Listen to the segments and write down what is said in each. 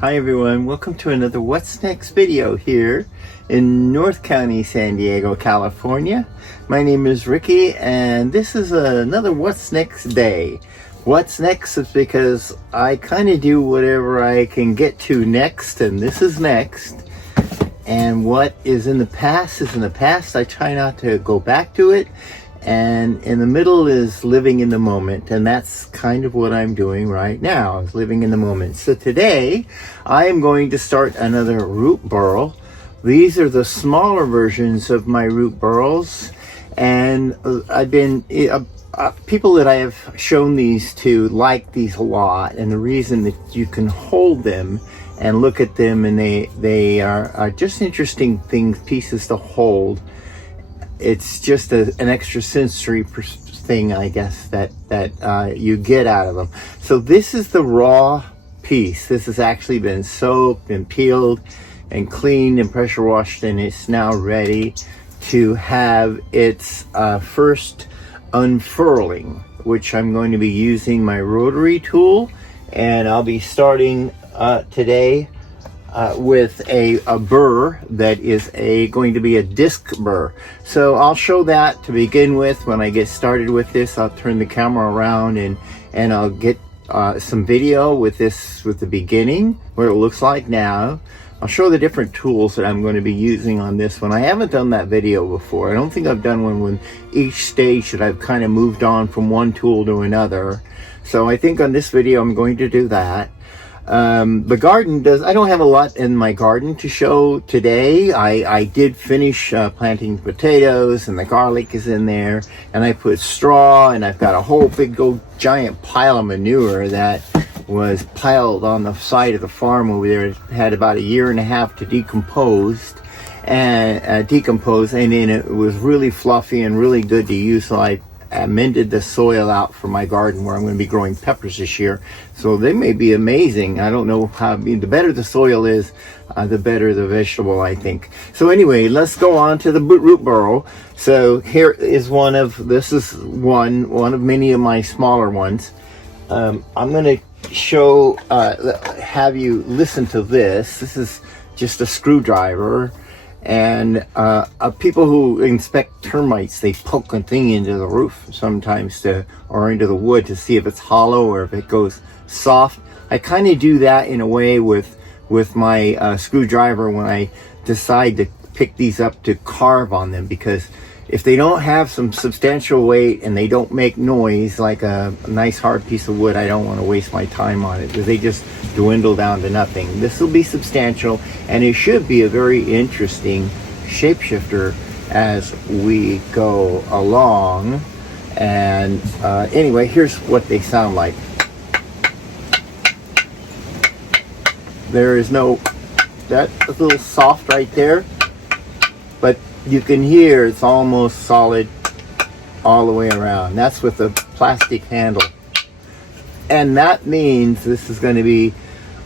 Hi everyone, welcome to another What's Next video here in North County, San Diego, California. My name is Ricky and this is another What's Next day. What's next is because I kind of do whatever I can get to next, and this is next. And what is in the past is in the past. I try not to go back to it. And in the middle is living in the moment, and that's kind of what I'm doing right now, is living in the moment. So today I am going to start another root burl. These are the smaller versions of my root burls, and I've been people that I have shown these to like these a lot, and the reason that you can hold them and look at them, and they are just interesting pieces to hold. It's just an extra sensory thing, I guess, that you get out of them. So this is the raw piece. This has actually been soaked and peeled and cleaned and pressure washed, and it's now ready to have its first unfurling, which I'm going to be using my rotary tool, and I'll be starting today with a burr that is going to be a disc burr. So I'll show that to begin with. When I get started with this, I'll turn the camera around and I'll get some video with the beginning, what it looks like now. I'll show the different tools that I'm going to be using on this one. I haven't done that video before. I don't think I've done one with each stage that I've kind of moved on from one tool to another. So I think on this video I'm going to do that. The garden I don't have a lot in my garden to show today. I did finish planting potatoes, and the garlic is in there, and I put straw, and I've got a whole big old giant pile of manure that was piled on the side of the farm over there. It had about 1.5 years to decompose, and then it was really fluffy and really good to use. So I amended the soil out for my garden where I'm going to be growing peppers this year. So they may be amazing. I don't know how, the better the soil is, the better the vegetable, I think. So anyway, let's go on to the root burl. So here is one of many of my smaller ones. I'm going to show, have you listen to this. This is just a screwdriver. And people who inspect termites, they poke a thing into the roof sometimes or into the wood to see if it's hollow or if it goes soft. I kind of do that in a way with my screwdriver when I decide to pick these up to carve on them, because if they don't have some substantial weight and they don't make noise like a nice hard piece of wood, I don't want to waste my time on it, because they just dwindle down to nothing. This will be substantial, and it should be a very interesting shapeshifter as we go along. And anyway, here's what they sound like. There is that's a little soft right there, but you can hear it's almost solid all the way around. That's with a plastic handle. And that means this is going to be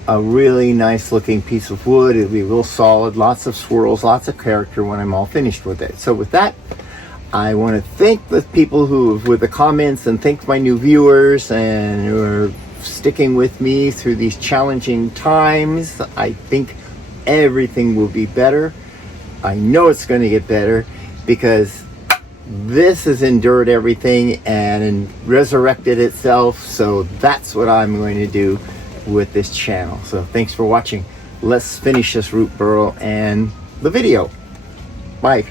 a really nice looking piece of wood. It'll be real solid, lots of swirls, lots of character when I'm all finished with it. So with that, I want to thank the people with the comments, and thank my new viewers and who are sticking with me through these challenging times. I think everything will be better. I know it's going to get better, because this has endured everything and resurrected itself. So that's what I'm going to do with this channel. So thanks for watching. Let's finish this root burl and the video. Bye.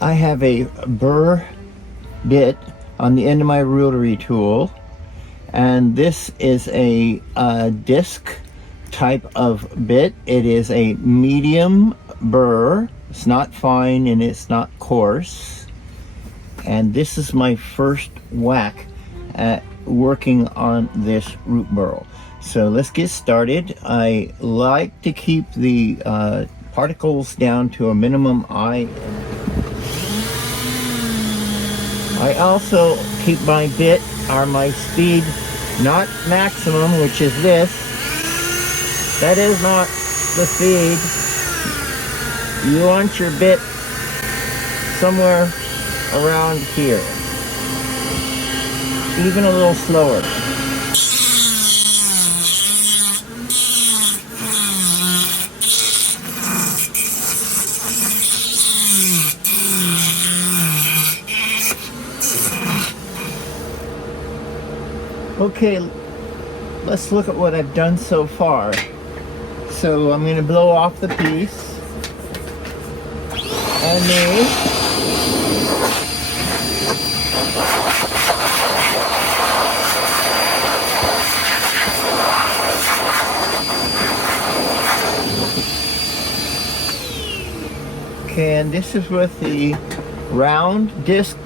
I have a burr bit on the end of my rotary tool. And this is a disc type of bit. It is a medium burr. It's not fine and it's not coarse. And this is my first whack at working on this root burl. So let's get started. I like to keep the particles down to a minimum. I also keep my bit or my speed not maximum, which is this. That is not the speed. You want your bit somewhere around here. Even a little slower. Okay, let's look at what I've done so far. So I'm going to blow off the piece. And then okay, and this is with the round disc,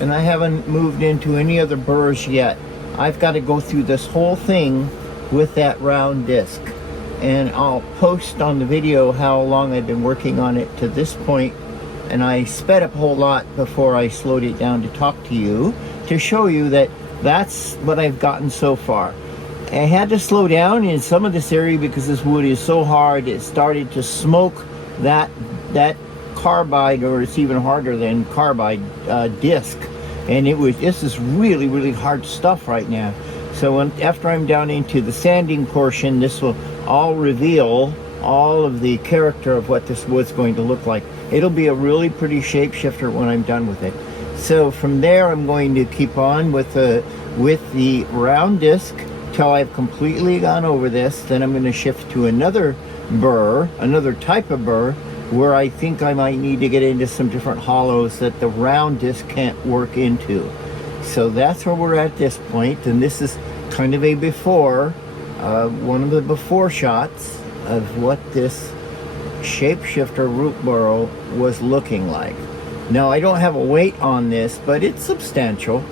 and I haven't moved into any other burrs yet. I've got to go through this whole thing with that round disc, and I'll post on the video how long I've been working on it to this point. And I sped up a whole lot before I slowed it down to talk to you, to show you that that's what I've gotten so far. I had to slow down in some of this area because this wood is so hard. It started to smoke that carbide, or it's even harder than carbide, disc. And this is really, really hard stuff right now. So after I'm down into the sanding portion, this will all reveal all of the character of what this wood's going to look like. It'll be a really pretty shapeshifter when I'm done with it. So from there, I'm going to keep on with the round disc till I've completely gone over this. Then I'm going to shift to another burr, another type of burr, where I think I might need to get into some different hollows that the round disc can't work into. So that's where we're at this point, and this is kind of a before, one of the before shots of what this shapeshifter root burrow was looking like. Now, I don't have a weight on this, but it's substantial,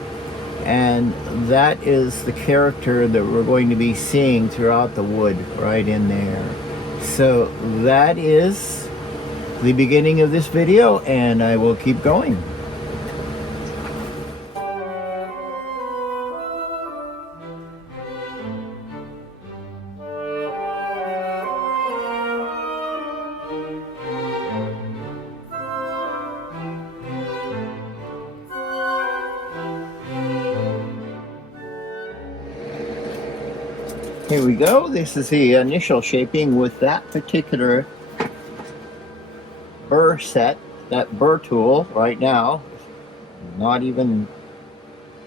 and that is the character that we're going to be seeing throughout the wood right in there. So that is the beginning of this video, and I will keep going. Here we go. This is the initial shaping with that particular burr set, that burr tool right now. Not even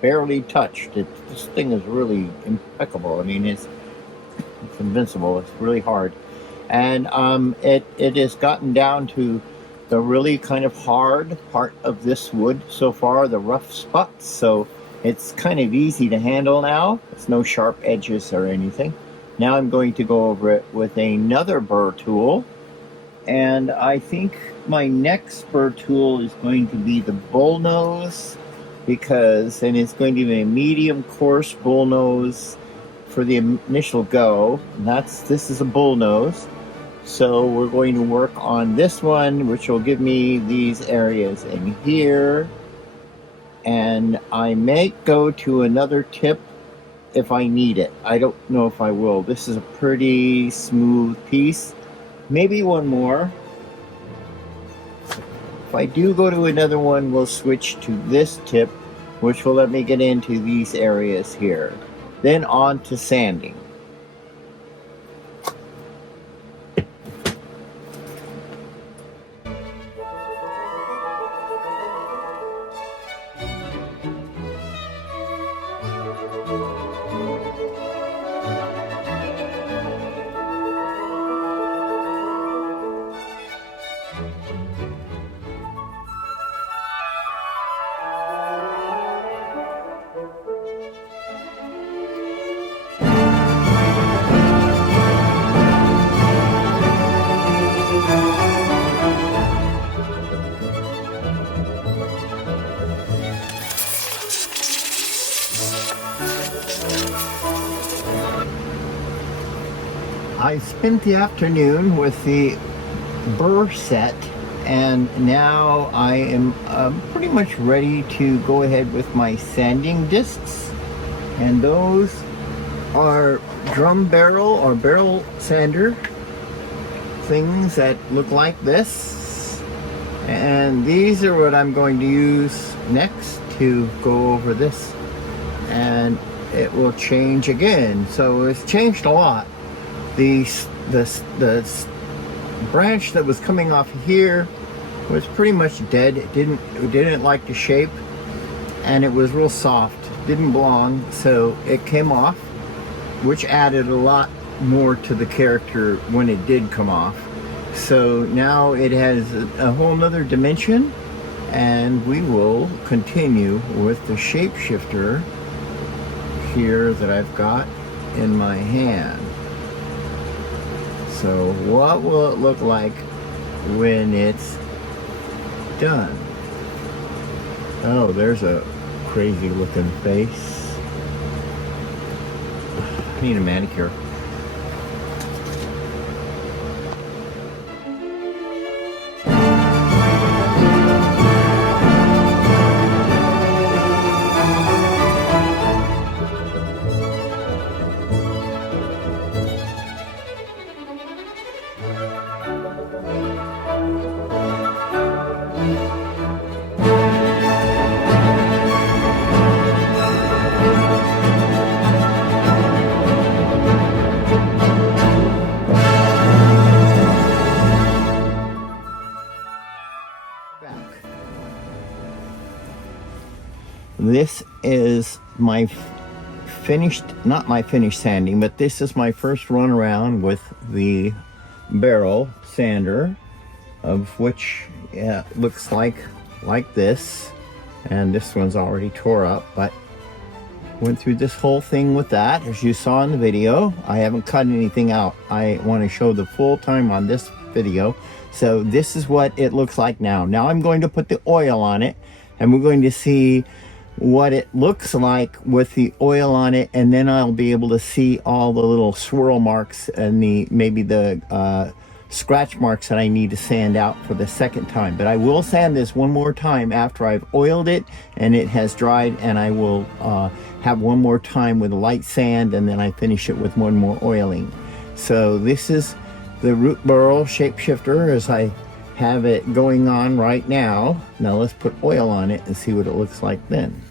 barely touched. This thing is really impeccable. I mean, it's invincible. It's really hard. And it has gotten down to the really kind of hard part of this wood so far, the rough spots. So it's kind of easy to handle now. It's no sharp edges or anything. Now I'm going to go over it with another burr tool. And I think my next burr tool is going to be the bullnose, and it's going to be a medium coarse bullnose for the initial go. This is a bullnose. So we're going to work on this one, which will give me these areas in here. And I may go to another tip if I need it. I don't know if I will. This is a pretty smooth piece. Maybe one more. If I do go to another one, we'll switch to this tip, which will let me get into these areas here. Then on to sanding. I spent the afternoon with the burr set, and now I am pretty much ready to go ahead with my sanding discs. And those are drum barrel or barrel sander things that look like this. And these are what I'm going to use next to go over this, and it will change again. So it's changed a lot. The branch that was coming off here was pretty much dead. It didn't like the shape, and it was real soft, didn't belong, so it came off, which added a lot more to the character when it did come off. So now it has a whole nother dimension, and we will continue with the shapeshifter here that I've got in my hand. So what will it look like when it's done? Oh, there's a crazy looking face. I need a manicure. This is my not my finished sanding, but this is my first run around with the Burl sander, of which looks like this, and this one's already tore up, but went through this whole thing with that, as you saw in the video. I haven't cut anything out. I want to show the full time on this video. So this is what it looks like now. Now I'm going to put the oil on it, and we're going to see what it looks like with the oil on it, and then I'll be able to see all the little swirl marks and maybe the scratch marks that I need to sand out for the second time. But I will sand this one more time after I've oiled it and it has dried, and I will have one more time with a light sand, and then I finish it with one more oiling. So this is the RooT Burl shapeshifter as I have it going on right now. Now let's put oil on it and see what it looks like then.